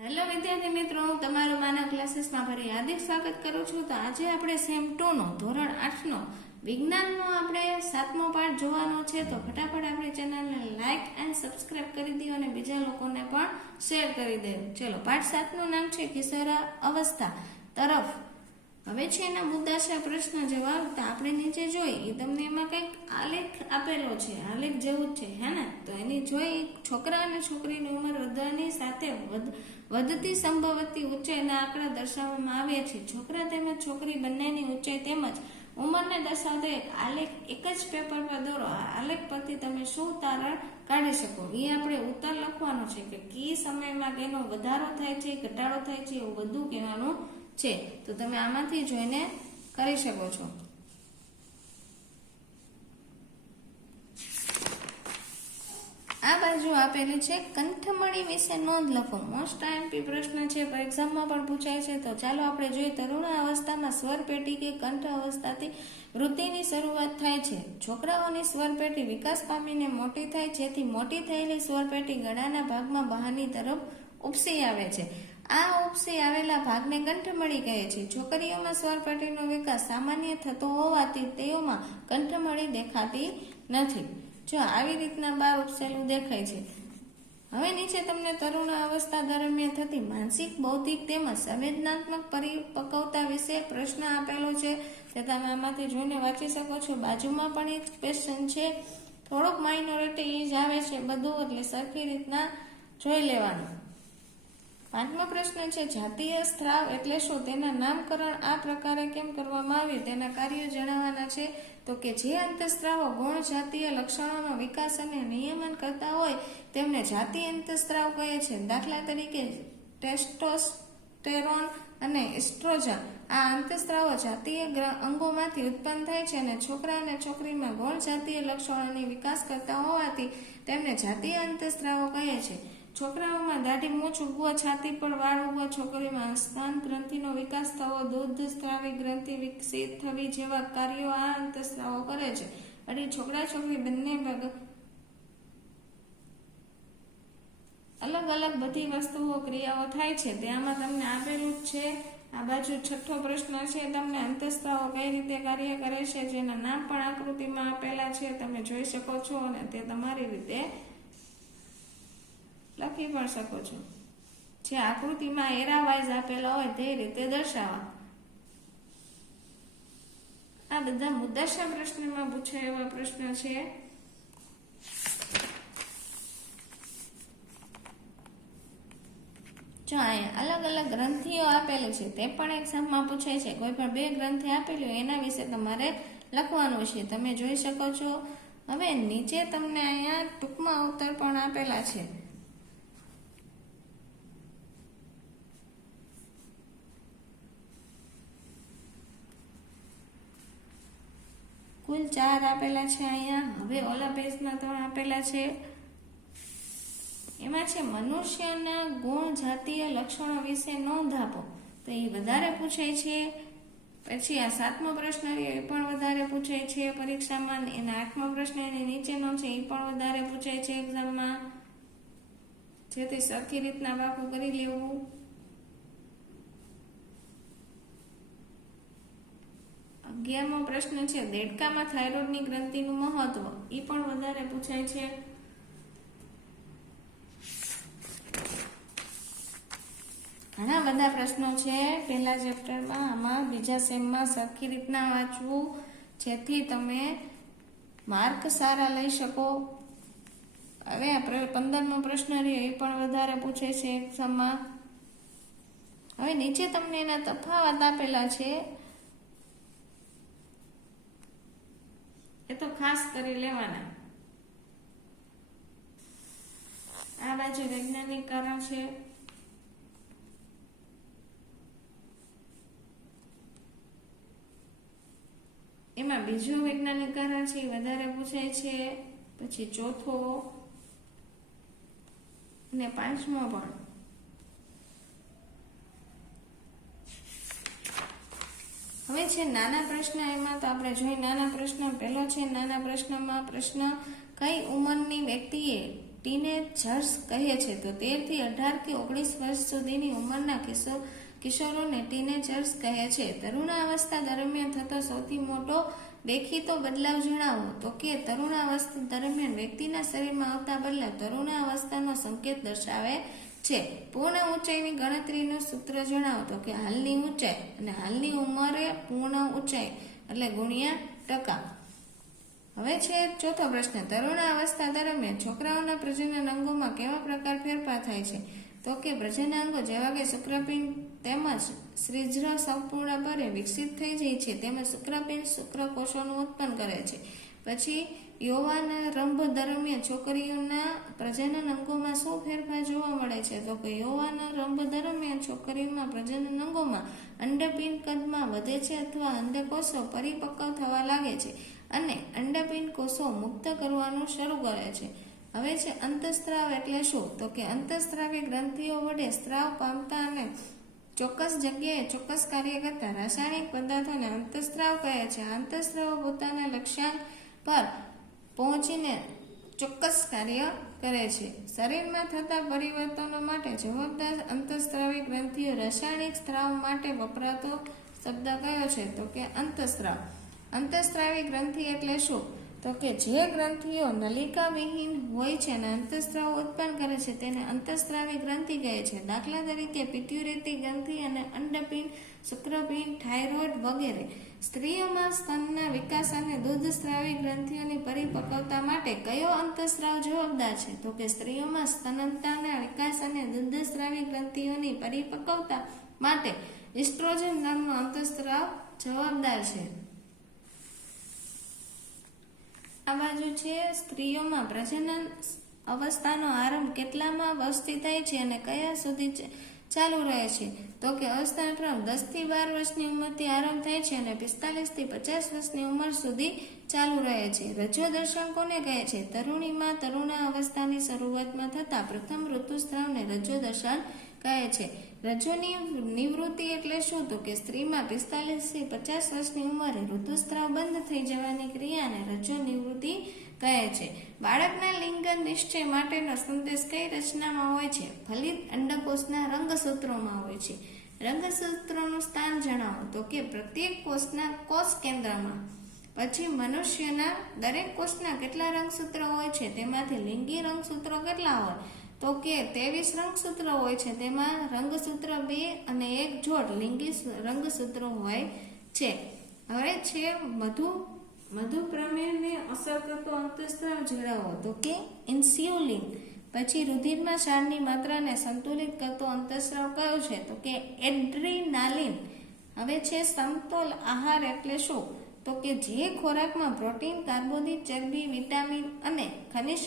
Hello વિદ્યાર્થી મિત્રો, તમારું માના ક્લાસીસમાં ફરી હાર્દિક સ્વાગત કરું છું. તો આજે આપણે સેમ ટુ નો, ધોરણ આઠનો વિજ્ઞાનનો આપણે સાતમો પાઠ જોવાનો છે. તો ફટાફટ આપણી ચેનલને લાઇક એન્ડ સબસ્ક્રાઇબ કરી દો અને બીજા લોકોને પણ શેર કરી દો. ચલો, પાઠ સાતનું નામ છે કિશોરા અવસ્થા તરફ. હવે છે એના મુદ્દા છે પ્રશ્ન જવાબ તો આપણે નીચે જોઈ. એ તમને એમાં કંઈક આલેખ આપેલો છે, આલેખ જેવું જ છે, હે ને? તો એની જોઈ છોકરા અને છોકરીની ઉંમર વધવાની સાથે વધ- વધતી સંભવતી ઊંચાઈના આંકડા દર્શાવવામાં આવ્યા છે. છોકરા તેમજ છોકરી બંનેની ઊંચાઈ તેમજ ઉંમરને દર્શાવતો એક આલેખ, એક જ પેપર પર દોરો. આ આલેખ પરથી તમે શું તારણ કાઢી શકો? એ આપણે ઉત્તર લખવાનો છે કે કી સમયમાં કેનો વધારો થાય છે, ઘટાડો થાય છે, એવું બધું કહેવાનું છે, તો તમે આમાંથી જોઈને કરી શકો છો. આ બાજુ આપેલી છે, કંઠમણી વિશે નોંધ લખો. મોસ્ટ આઈએમપી પ્રશ્ન છે એક્ઝામમાં પણ પૂછાય છે, તો ચાલો આપણે જોઈએ, તરુણ અવસ્થામાં સ્વર પેટી કે કંઠ અવસ્થાથી વૃદ્ધિની શરૂઆત થાય છે. છોકરાઓની સ્વર પેટી વિકાસ પામીને મોટી થાય, જેથી મોટી થયેલી સ્વર પેટી ગળાના ભાગમાં બહારની તરફ ઉપસી આવે છે. આ ઉપસી આવેલા ભાગને કંઠમળી કહે છે. છોકરીઓમાં સ્વરપટીનો વિકાસ સામાન્ય થતો હોવાથી તેઓમાં કંઠમળી દેખાતી નથી. જો આવી રીતના બાર ઉપસેલું દેખાય છે. હવે નીચે તમને તરુણ અવસ્થા દરમિયાન થતી માનસિક, બૌદ્ધિક તેમજ સંવેદનાત્મક પરિપક્વતા વિશે પ્રશ્ન આપેલો છે. તે તમે આમાંથી જોઈને વાંચી શકો છો. બાજુમાં પણ એક ક્વેશ્ચન છે. થોડોક માઇનોરિટી જ આવે છે બધું, એટલે સરખી રીતના જોઈ લેવાનું. પાંચમો પ્રશ્ન છે, જાતીય સ્ત્રાવ એટલે શું? તેના નામકરણ આ પ્રકારે કેમ કરવામાં આવ્યું તેના કાર્યો જણાવવાના છે. તો કે જે અંતસ્ત્રાવો ગૌણ, જાતીય લક્ષણોનો વિકાસ અને નિયમન કરતા હોય, તેમને જાતીય અંતસ્ત્રાવ કહે છે. દાખલા તરીકે, ટેસ્ટોસ્ટેરોન અને એસ્ટ્રોજન આ અંતસ્ત્રાવો જાતીય અંગોમાંથી ઉત્પન્ન થાય છે અને છોકરા અને છોકરીમાં ગૌણ, જાતીય લક્ષણોની વિકાસ કરતા હોવાથી તેમને જાતીય અંતસ્ત્રાવો કહે છે. છોકરાઓમાં દાઢી મોચ ઉગવા છાતી પર વાળ ઉગવા છોકરીમાં સ્નાન ગ્રંથિનો વિકાસ થવો, દૂધ સ્ત્રાવી ગ્રંથિ વિકસિત થવી જેવા કાર્યો આ અંતસ્ત્રાવો કરે છે. અને છોકરા છોકરી બંને ભાગ, અલગ અલગ બધી વસ્તુઓ ક્રિયાઓ થાય છે. તેમાં તમને આપેલું જ છે. આ બાજુ છઠ્ઠો પ્રશ્ન છે, તમને અંતસ્ત્રાવો કઈ રીતે કાર્ય કરે છે, જેના નામ પણ આકૃતિમાં આપેલા છે, તમે જોઈ શકો છો અને તે તમારી રીતે લખી પણ શકો છો. જે આકૃતિમાં એરા વાઇઝ આપેલા હોય તે રીતે દર્શાવવા. આ બધા મુદ્દાશા પ્રશ્નમાં પૂછાય એવા પ્રશ્ન છે. જો અહીંયા અલગ અલગ ગ્રંથિઓ આપેલી છે, તે પણ એક્ઝામમાં પૂછાય છે. કોઈ પણ બે ગ્રંથિ આપેલી હોય એના વિશે તમારે લખવાનું છે. તમે જોઈ શકો છો. હવે નીચે તમને અહીંયા ટૂંકમાં ઉત્તર પણ આપેલા છે. કુલ ચાર આપેલા છે અહીંયા. હવે ઓલા પેજમાં ત્રણ આપેલા છે. એમાં છે, મનુષ્યના ગુણ, જાતીય લક્ષણો વિશે નોંધ આપો. તો એ વધારે પૂછાય છે. પછી આ સાતમો પ્રશ્ન એ પણ વધારે પૂછાય છે પરીક્ષામાં. એના આઠમો પ્રશ્ન એની નીચેનો છે, એ પણ વધારે પૂછાય છે એક્ઝામમાં જેથી સરખી રીતના પાકું કરી લેવું. અગિયારમો પ્રશ્ન છે, દેડકામાં થાઇરોઇડની ગ્રંથિનું મહત્વ? એ પણ વધારે પૂછાય છે. ઘણા બધા પ્રશ્નો છે. પહેલા ચેપ્ટરમાં આમાં બીજા સેમમાં સરખી રીતના વાંચવું. જેથી તમે માર્ક સારા લઈ શકો. હવે આપણે પંદરમો પ્રશ્ન રહ્યો, એ પણ વધારે પૂછે છે એક્ઝામમાં. હવે નીચે તમને એના તફાવત આપેલા છે. એ તો ખાસ કરી લેવાના. આ બાજુ વૈજ્ઞાનિક કારણ છે. એમાં બીજો વૈજ્ઞાનિક કારણ છે વધારે પૂછાય છે. પછી ચોથો અને પાંચમો પણ. હવે છે નાના પ્રશ્ન, એમાં તો આપણે જોઈએ નાના પ્રશ્ન. પહેલો છે નાના પ્રશ્નમાં પ્રશ્ન, કઈ ઉંમરની વ્યક્તિએ ટીનેજર્સ કહે છે? તો તેરથી અઢાર કે ઓગણીસ વર્ષ સુધીની ઉંમરના કિશોર કિશોરોને ટીનેજર્સ કહે છે. તરુણાવસ્થા દરમિયાન થતો સૌથી મોટો દેખીતો બદલાવ જણાવો. તો કે તરુણાવસ્થા દરમિયાન વ્યક્તિના શરીરમાં આવતા બદલાવ તરુણાવસ્થાનો સંકેત દર્શાવે છે. પૂર્ણ ઊંચાઈની ગણતરીનું સૂત્ર જણાવો તો કે હાલની ઊંચાઈ અને હાલની ઉંમરે પૂર્ણ ઊંચાઈ એટલે ગુણ્યા ટકા. હવે છે ચોથો પ્રશ્ન. તરુણાવસ્થા દરમિયાન છોકરાઓના પ્રજનન અંગોમાં કેવા પ્રકાર ફેરફાર થાય છે? તો કે પ્રજનનાંગો જેવા કે શુક્રપિંડ તેમજ શ્રીજ્ર સંપૂર્ણપણે વિકસિત થઈ જાય છે. તેમજ શુક્રપિંડ શુક્રકોષોનું ઉત્પન્ન કરે છે. પછી યૌવાન રંભ દરમિયાન છોકરીઓના પ્રજનન અંગોમાં શું ફેરફાર જોવા મળે છે? તો કે યૌવાન રંભ દરમિયાન છોકરીઓમાં પ્રજનન અંગોમાં અંડપિંડ કદમાં વધે છે અથવા અંડકોષો પરિપક્વ થવા લાગે છે અને અંડપિંડ કોષો મુક્ત કરવાનું શરૂ કરે છે. હવે છે અંતસ્ત્રાવ એટલે શું? તો કે અંતસ્ત્રાવી ગ્રંથિઓ વડે સ્ત્રાવ પામતા અને ચોક્કસ જગ્યાએ ચોક્કસ કાર્ય કરતા રાસાયણિક પદાર્થોને અંતસ્ત્રાવ કહે છે. આ પોતાના લક્ષ્યાંક પર પહોંચીને ચોક્કસ કાર્ય કરે છે. શરીરમાં થતા પરિવર્તનો માટે જવાબદાર અંતસ્ત્રાવી ગ્રંથિઓ રાસાયણિક સ્ત્રાવ માટે વપરાતો શબ્દ કયો છે? તો કે અંતસ્ત્રાવ. અંતસ્ત્રાવી ગ્રંથિ એટલે શું? તો કે જે ગ્રંથિઓ નલિકા વિહીન હોય છે અને અંતઃસ્ત્રાવ ઉત્પન્ન કરે છે, તેને અંતઃસ્ત્રાવી ગ્રંથિ કહે છે. દાખલા તરીકે પિટ્યુરેટી ગ્રંથિ અને અંડપિંડ શુક્રપિંડ થાઇરોઇડ વગેરે સ્ત્રીઓમાં સ્તનના વિકાસ અને દૂધ સ્ત્રાવી ગ્રંથિઓની પરિપક્વતા માટે કયો અંતઃસ્ત્રાવ જવાબદાર છે? તો કે સ્ત્રીઓમાં સ્તનતાના વિકાસ અને દૂધ સ્ત્રાવી ગ્રંથિઓની પરિપક્વતા માટે ઇસ્ટ્રોજન નામનો અંતઃસ્ત્રાવ જવાબદાર છે. આ બાજુ છે, સ્ત્રીઓમાં પ્રજનન અવસ્થાનો આરંભ કેટલામાં વર્ષથી થાય છે અને કયા સુધી ચાલુ રહે છે? તો કે અવસ્થાનો પ્રારંભ દસથી બાર વર્ષની ઉંમરથી આરંભ થાય છે અને પિસ્તાલીસથી પચાસ વર્ષની ઉંમર સુધી ચાલુ રહે છે. રજો દર્શન કોને કહે છે, તરુણીમાં તરુણા અવસ્થાની શરૂઆતમાં થતા પ્રથમ ઋતુસ્ત્રાવને રજો દર્શન કહે છે. રજોની નિવૃત્તિ એટલે શું? તો કે સ્ત્રીમાં પિસ્તાલીસથી પચાસ વર્ષની ઉંમરે ઋતુસ્ત્રાવ બંધ થઈ જવાની ક્રિયાને રજો નિવૃત્તિ કહે છે. બાળકના લિંગ નિશ્ચય માટેનો સંદેશ કઈ રચનામાં હોય છે? ફલિત અંડકોષના રંગસૂત્રોમાં હોય છે. રંગસૂત્રોનું સ્થાન જણાવો. તો કે પ્રત્યેક કોષના કોષ કેન્દ્રમાં. પછી મનુષ્યના દરેક કોષના કેટલા રંગસૂત્રો હોય છે? તેમાંથી લિંગી રંગસૂત્રો કેટલા હોય? તો કે ત્રેવીસ રંગસૂત્રો હોય છે, તેમાં રંગસૂત્ર બે અને એક જોડ લિંગી રંગસૂત્રો હોય છે. હવે છે મધુ મધુ પ્રમેયને અસર કરતો અંતસ્ત્રાવ જણાવો તો કે ઇન્સ્યુલિન. પછી રુધિરમાં ક્ષારની માત્રાને સંતુલિત કરતો અંતસ્ત્રાવ કયો છે? તો કે એડ્રીનાલિન. હવે છે સમતોલ આહાર એટલે શું? તો કે જે ખોરાકમાં પ્રોટીન, કાર્બોદિત, ચરબી, વિટામિન અને ખનિજ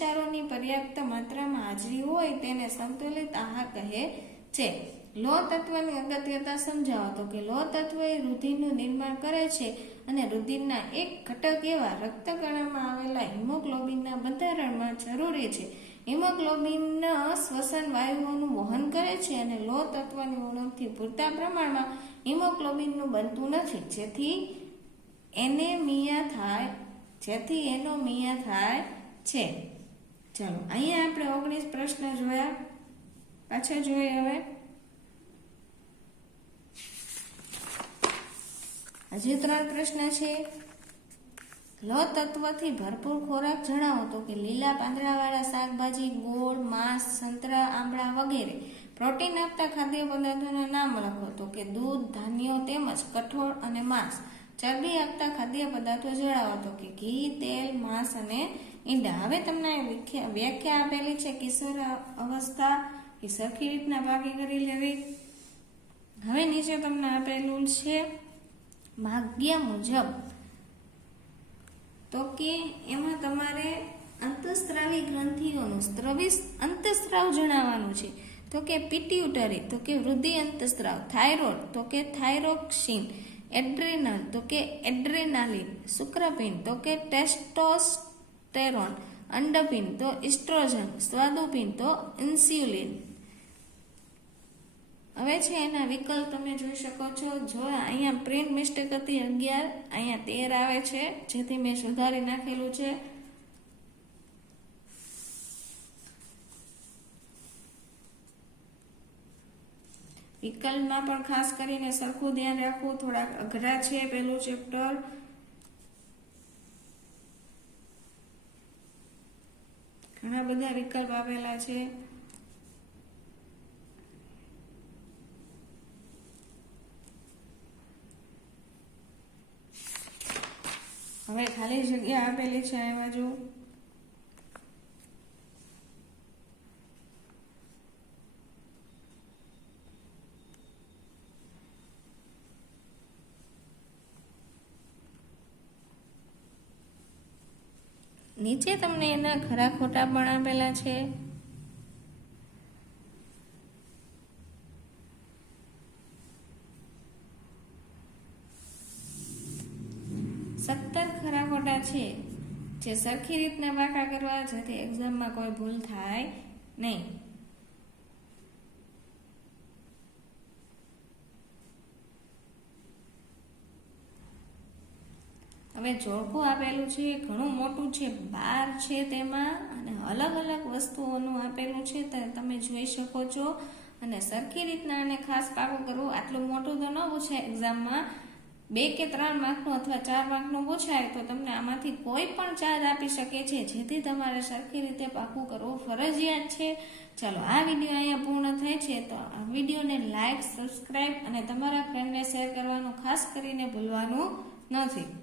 પર્યાપ્ત માત્રામાં હાજરી હોય તેને સંતુલિત આહાર કહે છે. લોહ તત્વની અગત્યતા સમજાવો. તો કે લોહ તત્વ એ રુધિરનું નિર્માણ કરે છે અને રુધિરના એક ઘટક એવા રક્તકણમાં આવેલા હિમોગ્લોબિનના બંધારણમાં જરૂરી છે. હિમોગ્લોબિન શ્વસન વાયુઓનું વહન કરે છે અને લોહ તત્વની ઉણપથી પૂરતા પ્રમાણમાં હિમોગ્લોબિનનું બનતું નથી. જેથી એનેમિયા થાય, જેથી એનોમિયા થાય છે. ચલો, અહીંયા આપણે ઓગણીસ પ્રશ્ન જોયા. પાછા જોઈએ હવે. હજી ત્રણ પ્રશ્ન છે. લ તત્વથી ભરપૂર ખોરાક જણાવો તો કે લીલા પાંદડાવાળા શાકભાજી, ગોળ, માંસ, સંતરા આંબળા વગેરે. પ્રોટીન આપતા ખાદ્ય પદાર્થોના નામ લખો તો કે દૂધ, ધાન્યો, તેમજ કઠોળ અને માંસ. ચરબી આપતા ખાદ્ય પદાર્થો જણાવો તો કે ઘી, તેલ, માંસ અને ઈંડા. હવે તમને વ્યાખ્યા આપેલી છે કિશોર અવસ્થા. એ સરખી રીતના ભાગી કરી લેવી? હવે નીચે તમને આપેલું છે ભાગ્ય મુજબ. તો કે એમાં તમારે અંતસ્ત્રાવી ગ્રંથિઓનું સ્ત્રવિસ અંતસ્ત્રાવ જણાવવાનું છે. તો કે પિટ્યુટરી તો કે વૃદ્ધિ અંતસ્ત્રાવ. થાઇરોઇડ, તો કે થાઇરોક્સિન. એડ્રેનલ, તો કે એડ્રેનાલિન શુક્રપિન તો કે ટેસ્ટોસ્ટેરોન અંડપિન તો ઇસ્ટ્રોજન સ્વાદુપિન તો ઇન્સ્યુલિન. હવે છે એના વિકલ્પ તમે જોઈ શકો છો. જો અહીંયા પ્રિન્ટ મિસ્ટેક હતી અગિયાર, અહીંયા તેર આવે છે, જેથી મેં સુધારી નાખેલું છે. વિકલ્પમાં પણ ખાસ કરીને સરખું ધ્યાન રાખવું, થોડાક અઘરા છે પેલું ચેપ્ટર. ઘણા બધા વિકલ્પ આપેલા છે. હવે ખાલી જગ્યા આપેલી છે આ બાજુ. નીચે તમને એના ખરા ખોટા પણ આપેલા છે? સત્તર ખરા ખોટા છે. જે સરખી રીતના વાંકા કરવા જેથી એક્ઝામમાં કોઈ ભૂલ થાય નહીં. હવે જોડકું આપેલું છે, ઘણું મોટું છે, બાર છે તેમાં, અને અલગ અલગ વસ્તુઓનું આપેલું છે તમે જોઈ શકો છો. અને સરખી રીતના અને ખાસ પાકું કરવું, આટલું મોટું તો ન પૂછાય એક્ઝામમાં બે કે ત્રણ માર્કનું અથવા ચાર માર્કનું પૂછાય તો તમને આમાંથી કોઈ પણ ચાર્જ આપી શકે છે. જેથી તમારે સરખી રીતે પાકું કરવું ફરજિયાત છે. ચાલો, આ વીડિયો અહીંયા પૂર્ણ થાય છે. તો આ વિડીયોને લાઇક સબસ્ક્રાઈબ અને તમારા ફ્રેન્ડને શેર કરવાનું ખાસ કરીને ભૂલવાનું નથી.